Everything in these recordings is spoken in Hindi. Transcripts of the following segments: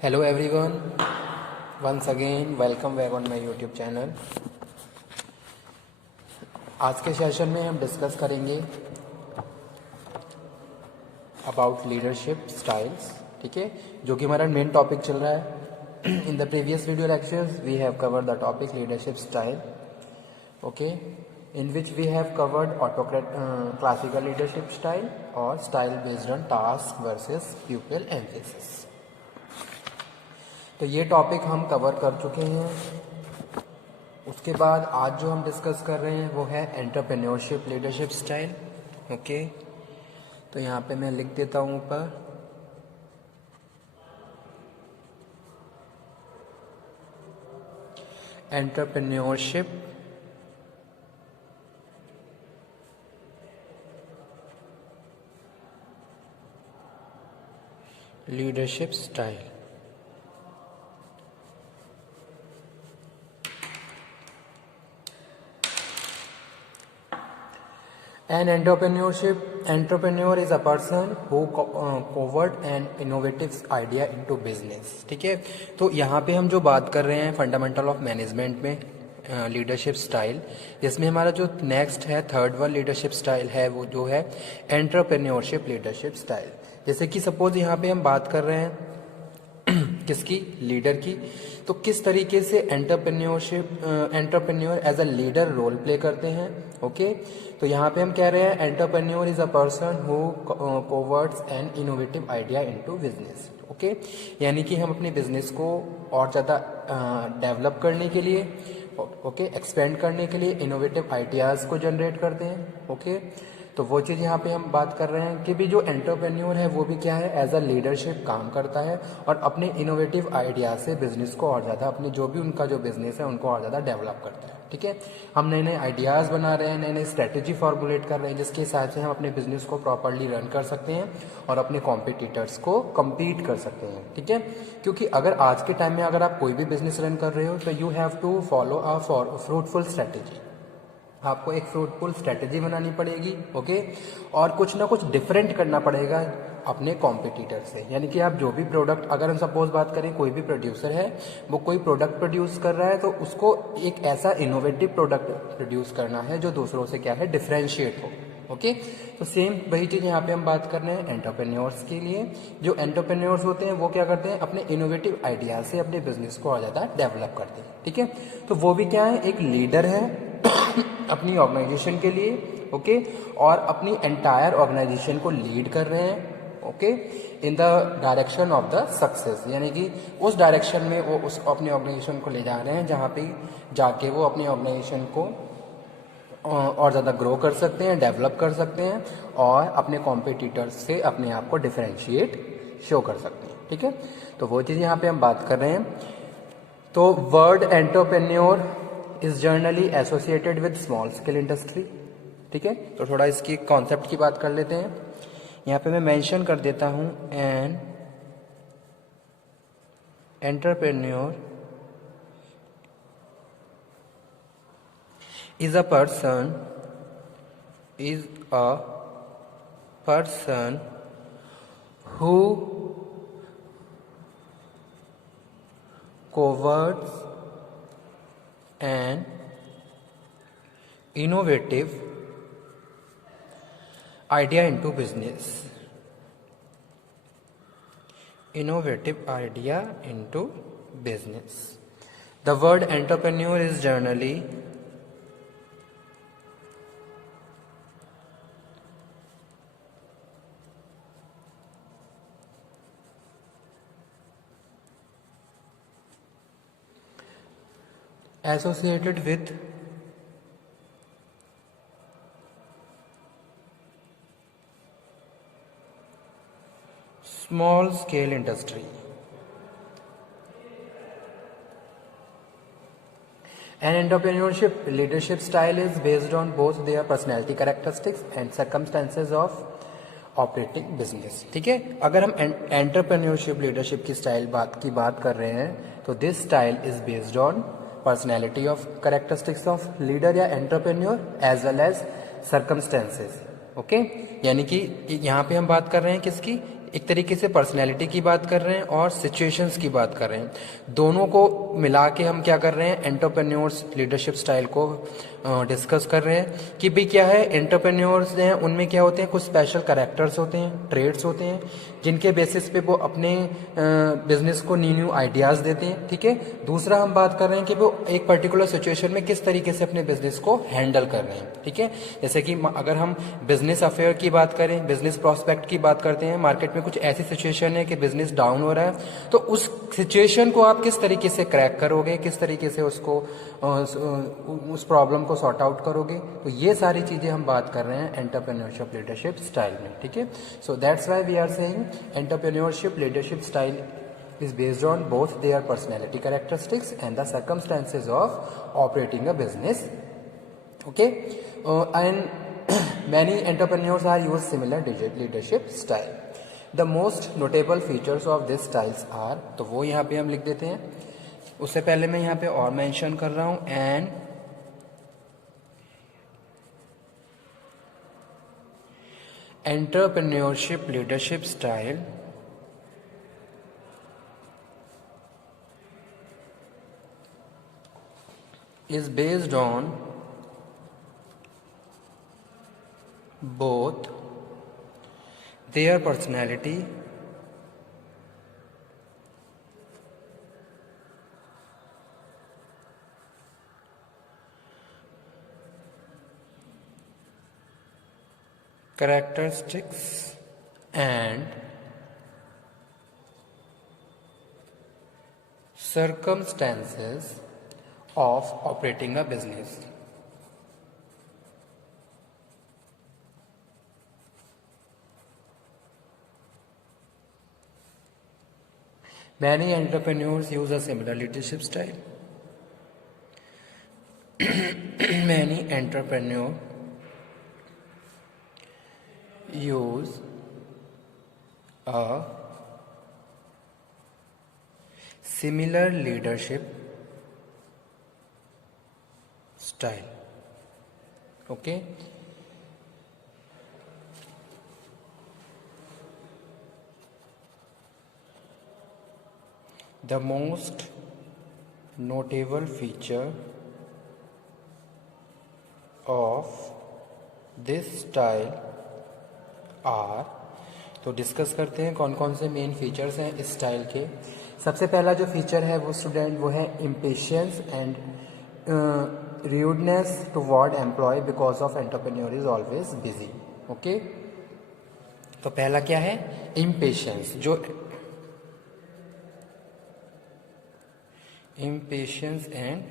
Hello everyone, once again welcome back on my YouTube channel। आज के सेशन में हम डिस्कस करेंगे अबाउट लीडरशिप स्टाइल्स, ठीक है, जो कि हमारा मेन टॉपिक चल रहा है। In the previous video lectures we have covered the topic leadership style, okay, in which we have covered classical leadership style or style based on task versus pupil emphasis। तो ये टॉपिक हम कवर कर चुके हैं। उसके बाद आज जो हम डिस्कस कर रहे हैं वो है एंटरप्रेन्योरशिप लीडरशिप स्टाइल, ओके। तो यहाँ पे मैं लिख देता हूँ ऊपर entrepreneurship leadership style. An entrepreneur is a person who forward an innovative idea into business, ठीक है। तो यहाँ पे हम जो बात कर रहे हैं फंडामेंटल ऑफ मैनेजमेंट में लीडरशिप स्टाइल, जिसमें हमारा जो नेक्स्ट है थर्ड वन लीडरशिप स्टाइल है वो जो है एंटरप्रेन्योरशिप लीडरशिप स्टाइल। जैसे कि सपोज यहाँ पे हम बात कर रहे हैं किसकी, लीडर की। तो किस तरीके से entrepreneur as a leader role play करते हैं, ओके। तो यहाँ पे हम कह रहे हैं entrepreneur is a person who forwards an innovative idea into business, okay. यानी कि हम अपने बिजनेस को और ज़्यादा डेवलप करने के लिए, ओके, एक्सपेंड करने के लिए इनोवेटिव आइडियाज़ को जनरेट करते हैं, ओके। तो वो चीज़ यहाँ पे हम बात कर रहे हैं कि भी जो एंटरप्रेन्योर है वो भी क्या है, एज अ लीडरशिप काम करता है और अपने इनोवेटिव आइडिया से बिजनेस को और ज़्यादा, अपने जो भी उनका जो बिजनेस है उनको और ज़्यादा डेवलप करता है, ठीक है। हम नए नए आइडियाज़ बना रहे हैं, नए नए स्ट्रेटेजी फॉर्मुलेट कर रहे हैं जिसके हिसाब से हम अपने बिजनेस को प्रॉपरली रन कर सकते हैं और अपने कॉम्पिटिटर्स को कम्पीट कर सकते हैं, ठीक है। क्योंकि अगर आज के टाइम में अगर आप कोई भी बिजनेस रन कर रहे हो तो you have to follow a fruitful strategy. आपको एक फ्रूटफुल स्ट्रेटेजी बनानी पड़ेगी, ओके, और कुछ ना कुछ डिफरेंट करना पड़ेगा अपने कॉम्पिटिटर से। यानी कि आप जो भी प्रोडक्ट, अगर हम सपोज बात करें कोई भी प्रोड्यूसर है, वो कोई प्रोडक्ट प्रोड्यूस कर रहा है तो उसको एक ऐसा इनोवेटिव प्रोडक्ट प्रोड्यूस करना है जो दूसरों से क्या है, डिफरेंशिएट हो, ओके। तो सेम वही चीज़ यहाँ पे हम बात कर रहे हैं एंटरप्रेन्योर्स के लिए। जो एंटरप्रेन्योर्स होते हैं वो क्या करते हैं, अपने इनोवेटिव आइडिया से अपने बिजनेस को और ज़्यादा डेवलप करते हैं, ठीक है। तो वो भी क्या है, एक लीडर है अपनी ऑर्गेनाइजेशन के लिए, ओके, और अपनी एंटायर ऑर्गेनाइजेशन को लीड कर रहे हैं, okay, in the direction of the success. यानी कि उस डायरेक्शन में वो उस अपनी ऑर्गेनाइजेशन को ले जा रहे हैं जहाँ पे जाके वो अपनी ऑर्गेनाइजेशन को और ज़्यादा ग्रो कर सकते हैं, डेवलप कर सकते हैं और अपने कॉम्पिटिटर्स से अपने आप को डिफरेंशिएट शो कर सकते हैं, ठीक है। तो वो चीज़ यहाँ पे हम बात कर रहे हैं। तो word entrepreneur is generally associated with small scale industry, ठीक है। तो थोड़ा इसकी कॉन्सेप्ट की बात कर लेते हैं। यहाँ पे मैं मेंशन कर देता हूँ an entrepreneur is a person who forwards an innovative idea into business. The word entrepreneur is generally associated with small scale industry. An entrepreneurship leadership style is based on both their personality characteristics and circumstances of operating business, ठीक है। अगर हम एंटरप्रेन्योरशिप लीडरशिप की बात कर रहे हैं तो this style is based on personality of characteristics of leader या entrepreneur as well as circumstances, okay. यानी कि यहाँ पे हम बात कर रहे हैं किसकी, एक तरीके से पर्सनैलिटी की बात कर रहे हैं और सिचुएशंस की बात कर रहे हैं। दोनों को मिला के हम क्या कर रहे हैं, एंटरप्रेन्योर्स लीडरशिप स्टाइल को डिस्कस कर रहे हैं कि भाई क्या है, एंटरप्रेन्योर्स हैं उनमें क्या होते हैं, कुछ स्पेशल कैरेक्टर्स होते हैं, ट्रेड्स होते हैं, जिनके बेसिस पे वो अपने बिजनेस को न्यू न्यू आइडियाज़ देते हैं। ठीक है। दूसरा हम बात कर रहे हैं कि वो एक पर्टिकुलर सिचुएशन में किस तरीके से अपने बिजनेस को हैंडल कर रहे हैं। ठीक है। जैसे कि अगर हम बिजनेस अफेयर की बात करें, बिजनेस प्रोस्पेक्ट की बात करते हैं, मार्केट में कुछ ऐसी सिचुएशन है कि बिजनेस डाउन हो रहा है, तो उस सिचुएशन को आप किस तरीके से क्रैक करोगे, किस तरीके से उसको उस प्रॉब्लम को सॉर्ट आउट करोगे। तो ये सारी चीज़ें हम बात कर रहे हैं एंटरप्रेन्योरशिप लीडरशिप स्टाइल में। ठीक है। So that's why we are saying entrepreneurship leadership style is based on both their personality characteristics and the circumstances of operating a business. Okay. And many entrepreneurs are use similar leadership style. The most notable features of this styles are, तो वो यहाँ पे हम लिख देते हैं। उससे पहले मैं यहाँ पे और मेंशन कर रहा हूँ, and entrepreneurship leadership style is based on both their personality characteristics and circumstances of operating a business. Many entrepreneurs use a similar leadership style. Many entrepreneurs use a similar leadership style. Okay. The most notable feature of this style are, तो डिस्कस करते हैं कौन कौन से मेन फीचर्स हैं इस स्टाइल के। सबसे पहला जो फीचर है वो स्टूडेंट वो है impatience and rudeness toward employee because of entrepreneur is always busy. Okay. तो पहला क्या है, इम्पेशंस, जो इम्पेशंस एंड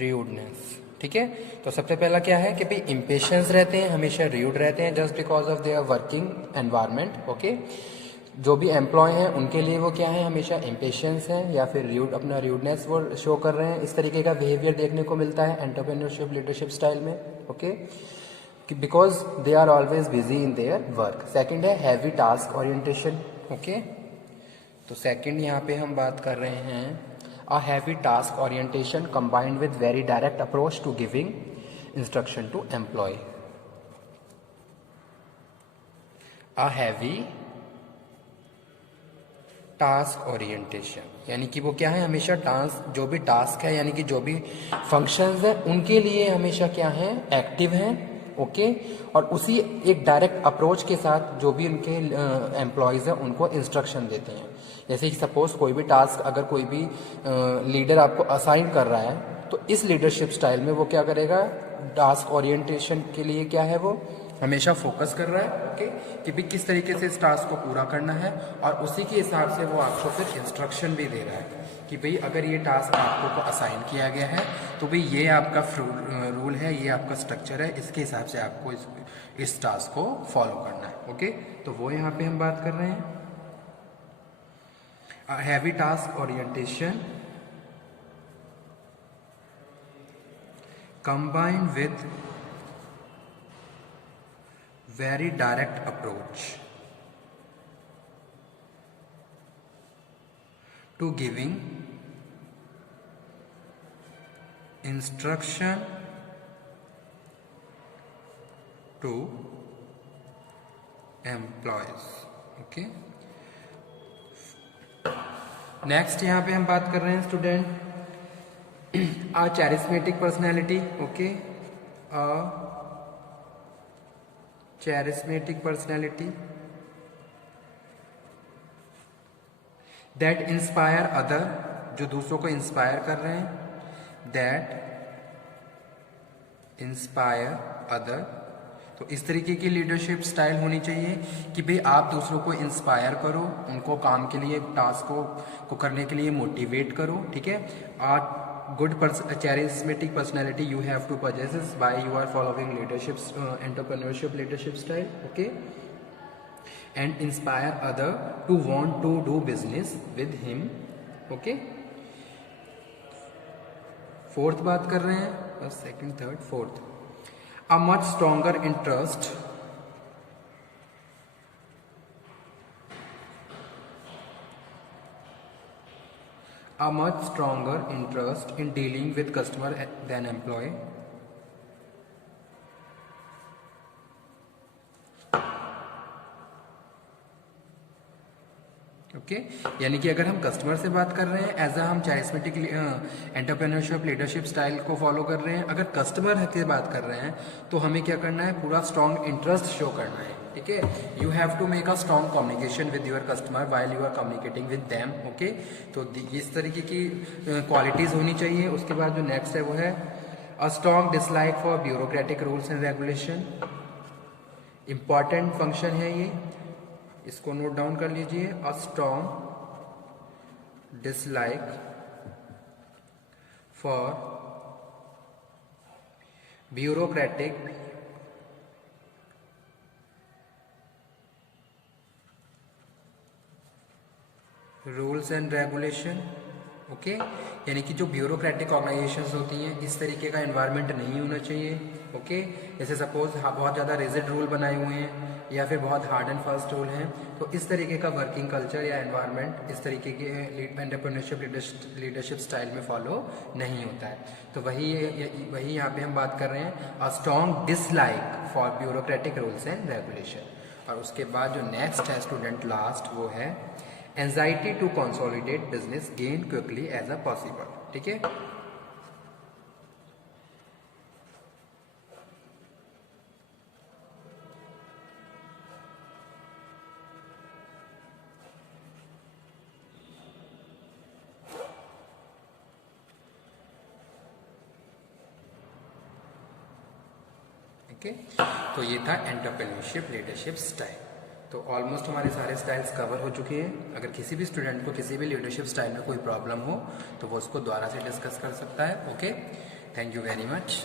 र्यूडनेस। ठीक है। तो सबसे पहला क्या है कि भाई इम्पेशंस रहते हैं, हमेशा र्यूड रहते हैं just because of their working environment. Okay. जो भी एम्प्लॉय हैं उनके लिए वो क्या है, हमेशा इम्पेशंस हैं या फिर अपना र्यूडनेस वो शो कर रहे हैं। इस तरीके का बिहेवियर देखने को मिलता है एंटरप्रेन्योरशिप लीडरशिप स्टाइल में। Okay. Because they are always busy in their work. Second है हैवी टास्क ओरिएंटेशन। ओके। तो सेकेंड यहाँ पे हम बात कर रहे हैं a heavy task orientation combined with very direct approach to giving instruction to employee. A heavy task orientation, यानी कि वो क्या है, हमेशा टास्क, जो भी टास्क है यानी कि जो भी फंक्शंस है उनके लिए हमेशा क्या है, एक्टिव हैं। ओके। और उसी एक डायरेक्ट अप्रोच के साथ जो भी उनके एम्प्लॉयज़ हैं उनको इंस्ट्रक्शन देते हैं। जैसे कि सपोज कोई भी टास्क अगर कोई भी लीडर आपको असाइन कर रहा है तो इस लीडरशिप स्टाइल में वो क्या करेगा, टास्क ओरिएंटेशन के लिए क्या है, वो हमेशा फोकस कर रहा है। ओके। कि भी किस तरीके से इस टास्क को पूरा करना है और उसी के हिसाब से वो आपको फिर इंस्ट्रक्शन भी दे रहा है कि भाई अगर ये टास्क आपको को असाइन किया गया है तो भाई ये आपका रूल है, ये आपका स्ट्रक्चर है, इसके हिसाब से आपको इस टास्क को फॉलो करना है। ओके। तो वो यहाँ पे हम बात कर रहे हैं heavy task orientation combined with very direct approach to giving instruction to employees. Okay. Next यहाँ पे हम बात कर रहे हैं student a charismatic personality. Okay, a charismatic personality that inspire other, जो दूसरों को इंस्पायर कर रहे हैं, that inspire other. तो इस तरीके की लीडरशिप स्टाइल होनी चाहिए कि भाई आप दूसरों को इंस्पायर करो, उनको काम के लिए, टास्कों को करने के लिए मोटिवेट करो. ठीक है. Good charismatic personality you have to possess by you are following leadership entrepreneurship leadership style. Okay, and inspire other to want to do business with him. Okay, fourth बात कर रहे हैं, second, third, fourth. A much stronger interest in dealing with customer than employee. Okay, यानी कि अगर हम कस्टमर से बात कर रहे हैं एज हम चारिस्मेटिक एंटरप्रेन्योरशिप लीडरशिप स्टाइल को फॉलो कर रहे हैं, अगर कस्टमर से बात कर रहे हैं तो हमें क्या करना है, पूरा स्ट्रॉन्ग इंटरेस्ट शो करना है. ठीक है. You have to make a strong communication with your customer while you are communicating with them. Okay, तो इस तरीके की क्वालिटीज होनी चाहिए. उसके बाद जो नेक्स्ट है वो है a strong dislike for bureaucratic rules and regulation. Important function है ये, इसको नोट डाउन कर लीजिए. A strong dislike for bureaucratic rules and regulation. Okay, यानी कि जो ब्यूरोक्रेटिक ऑर्गेनाइजेशंस होती हैं इस तरीके का एनवायरनमेंट नहीं होना चाहिए. ओके, जैसे सपोज बहुत ज़्यादा रिजिड रूल बनाए हुए हैं या फिर बहुत हार्ड एंड फास्ट रूल हैं, तो इस तरीके का वर्किंग कल्चर या एनवायरनमेंट इस तरीके के एंटरप्रेन्योरशिप लीडरशिप स्टाइल में फॉलो नहीं होता है. तो वही यहाँ पे हम बात कर रहे हैं a strong dislike for bureaucratic rules and regulation. और उसके बाद जो नेक्स्ट है स्टूडेंट लास्ट, वो है anxiety to consolidate business gain quickly as a possible. ठीक है. ओके, तो ये था एंटरप्रेन्योरशिप लीडरशिप स्टाइल. तो ऑलमोस्ट हमारे सारे स्टाइल्स कवर हो चुके हैं. अगर किसी भी स्टूडेंट को किसी भी लीडरशिप स्टाइल में कोई प्रॉब्लम हो तो वो उसको दोबारा से डिस्कस कर सकता है. Okay, thank you very much.